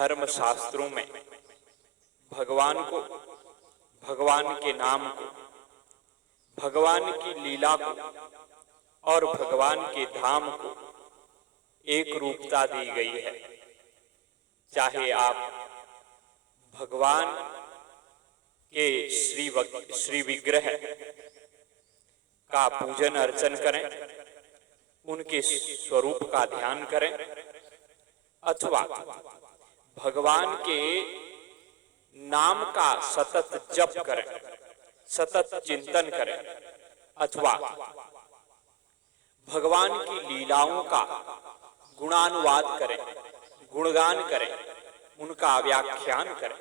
धर्म शास्त्रों में भगवान को, भगवान के नाम को, भगवान की लीला को और भगवान के धाम को एक रूपता दी गई है। चाहे आप भगवान के श्री विग्रह का पूजन अर्चन करें, उनके स्वरूप का ध्यान करें, अथवा भगवान के नाम का सतत जप करें, सतत चिंतन करें, अथवा भगवान की लीलाओं का गुणानुवाद करें, गुणगान करें, उनका व्याख्यान करें,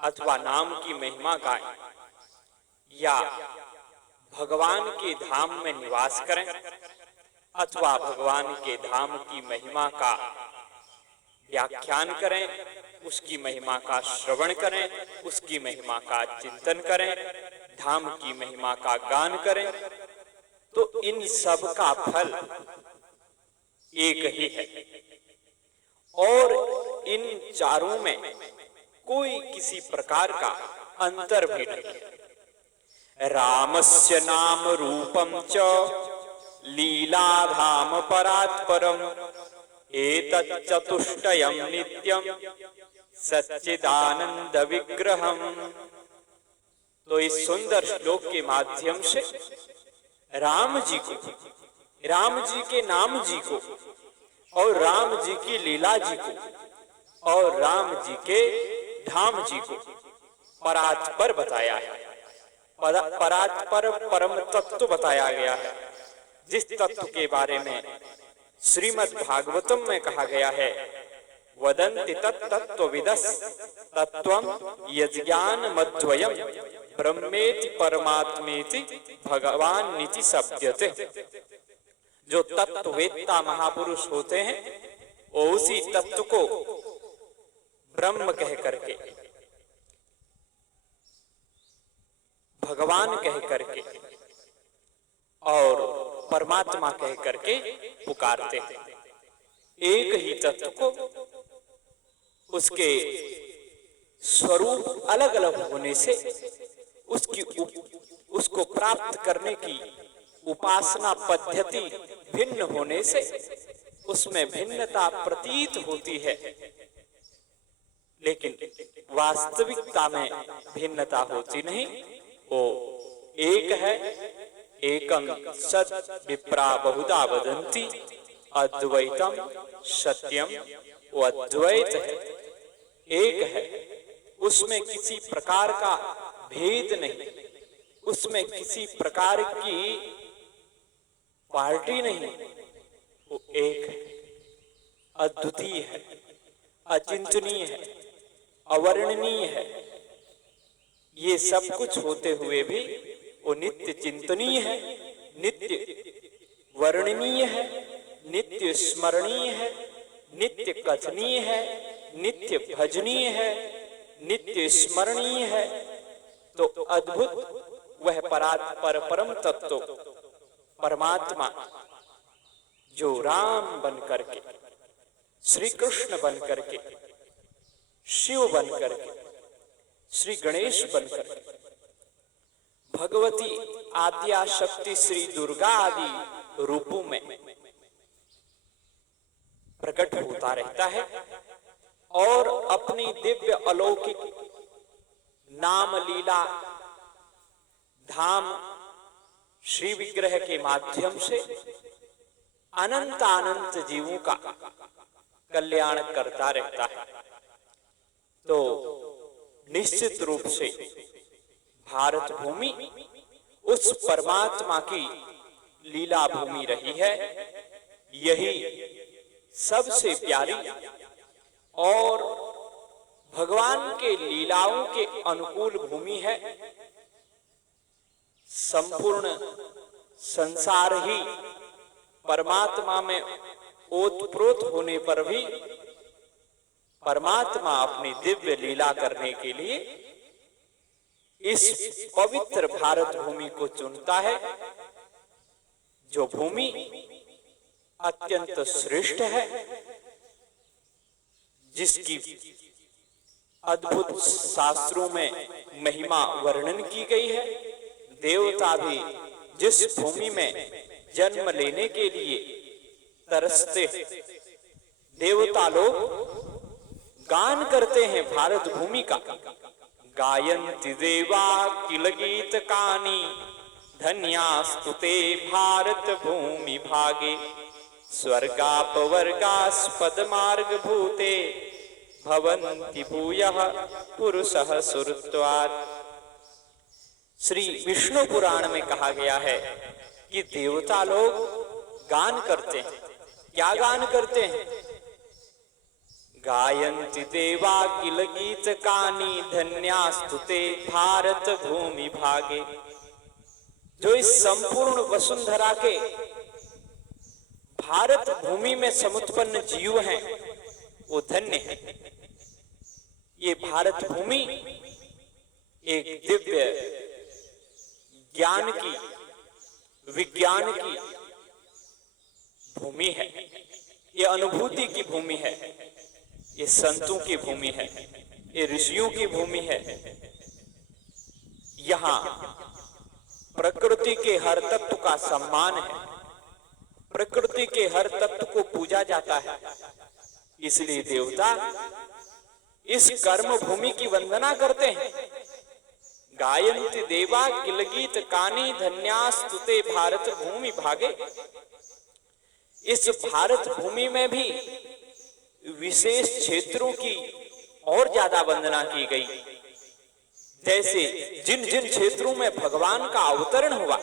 अथवा नाम की महिमा गाएं, या भगवान के धाम में निवास करें, अथवा भगवान के धाम की महिमा का व्याख्यान करें, उसकी महिमा का श्रवण करें, उसकी महिमा का चिंतन करें, धाम की महिमा का गान करें, तो इन सब का फल एक ही है। और इन चारों में कोई किसी प्रकार का अंतर भी नहीं है। रामस्य नाम रूपम च लीलाधाम परात्परम एतत् चतुष्टयम नित्यम सच्चिदानंद विग्रहम। तो इस सुंदर श्लोक के माध्यम से राम जी को, राम जी के नाम जी को, और राम जी की लीला जी को, और राम जी के धाम जी को परात्पर बताया है। परात्पर परम तत्व बताया गया है, जिस तत्व के बारे में श्रीमद् भागवतम में कहा गया है, वदन्ति तत्तत्त्वविदस् तत्त्वं यज्ञान मध्वयम् ब्रह्मेति परमात्मेति भगवान नीति शब्दते। जो तत्ववेत्ता महापुरुष होते हैं वो उसी तत्व को ब्रह्म कह करके, भगवान कह करके और परमात्मा कह करके पुकारते हैं। एक ही तत्व को उसके स्वरूप अलग अलग होने से, उसको प्राप्त करने की उपासना पद्धति भिन्न होने से उसमें भिन्नता प्रतीत होती है, लेकिन वास्तविकता में भिन्नता होती नहीं। वो एक है। एकम सद विप्रा बहुधा वदन्ति अद्वैतम सत्यम। वो अद्वैत है, एक है, उसमें किसी प्रकार का भेद नहीं, उसमें किसी प्रकार की पार्टी नहीं, वो एक है, अद्वितीय है, अचिंतनीय है, अवर्णनीय है। ये सब कुछ होते हुए भी वो नित्य चिंतनीय है, नित्य वर्णनीय है, नित्य स्मरणीय है, नित्य कथनीय है, नित्य भजनीय है, नित्य स्मरणीय है। तो अद्भुत वह परात्पर परम तत्व परमात्मा जो राम बन करके, श्री कृष्ण बन करके, शिव बन करके, श्री गणेश बन करके, भगवती आद्या शक्ति श्री दुर्गा आदि रूपों में प्रकट होता रहता है और अपनी दिव्य अलौकिक नाम लीला धाम श्री विग्रह के माध्यम से अनंत अनंत जीवों का कल्याण करता रहता है। तो निश्चित रूप से भारत भूमि उस परमात्मा की लीला भूमि रही है। यही सबसे प्यारी और भगवान के लीलाओं के अनुकूल भूमि है। संपूर्ण संसार ही परमात्मा में ओतप्रोत होने पर भी परमात्मा अपनी दिव्य लीला करने के लिए इस पवित्र भारत भूमि को चुनता है, जो भूमि अत्यंत श्रेष्ठ है, जिसकी अद्भुत शास्त्रों में महिमा वर्णन की गई है। देवता भी जिस भूमि में जन्म लेने के लिए तरसते, देवता लोग गान करते हैं भारत भूमि का। गायन्ति देवा किल गीत कानी, धन्यास्तुते भारत भूमि भागे, स्वर्गापवर्गास्पद मार्ग भूते, भवन्ति भूयः पुरुषः सुरत्वात्। श्री विष्णु पुराण में कहा गया है कि देवता लोग गान करते हैं। क्या गान करते हैं? गायन्ति देवा किल गीत कानी, धन्यास्तुते भारत भूमि भागे। जो इस संपूर्ण वसुंधरा के भारत भूमि में समुत्पन्न जीव हैं वो धन्य है। ये भारत भूमि एक दिव्य ज्ञान की, विज्ञान की भूमि है। ये अनुभूति की भूमि है, ये संतों की भूमि है, ये ऋषियों की भूमि है। यहाँ प्रकृति के हर तत्व का सम्मान है, प्रकृति के हर तत्व को पूजा जाता है। इसलिए देवता इस कर्म भूमि की वंदना करते हैं। गायन्ति देवा किल गीत कानी, धन्यास्तुते भारत भूमि भागे। इस भारत भूमि में भी विशेष क्षेत्रों की और ज्यादा वंदना की गई। जैसे जिन जिन क्षेत्रों में भगवान का अवतरण हुआ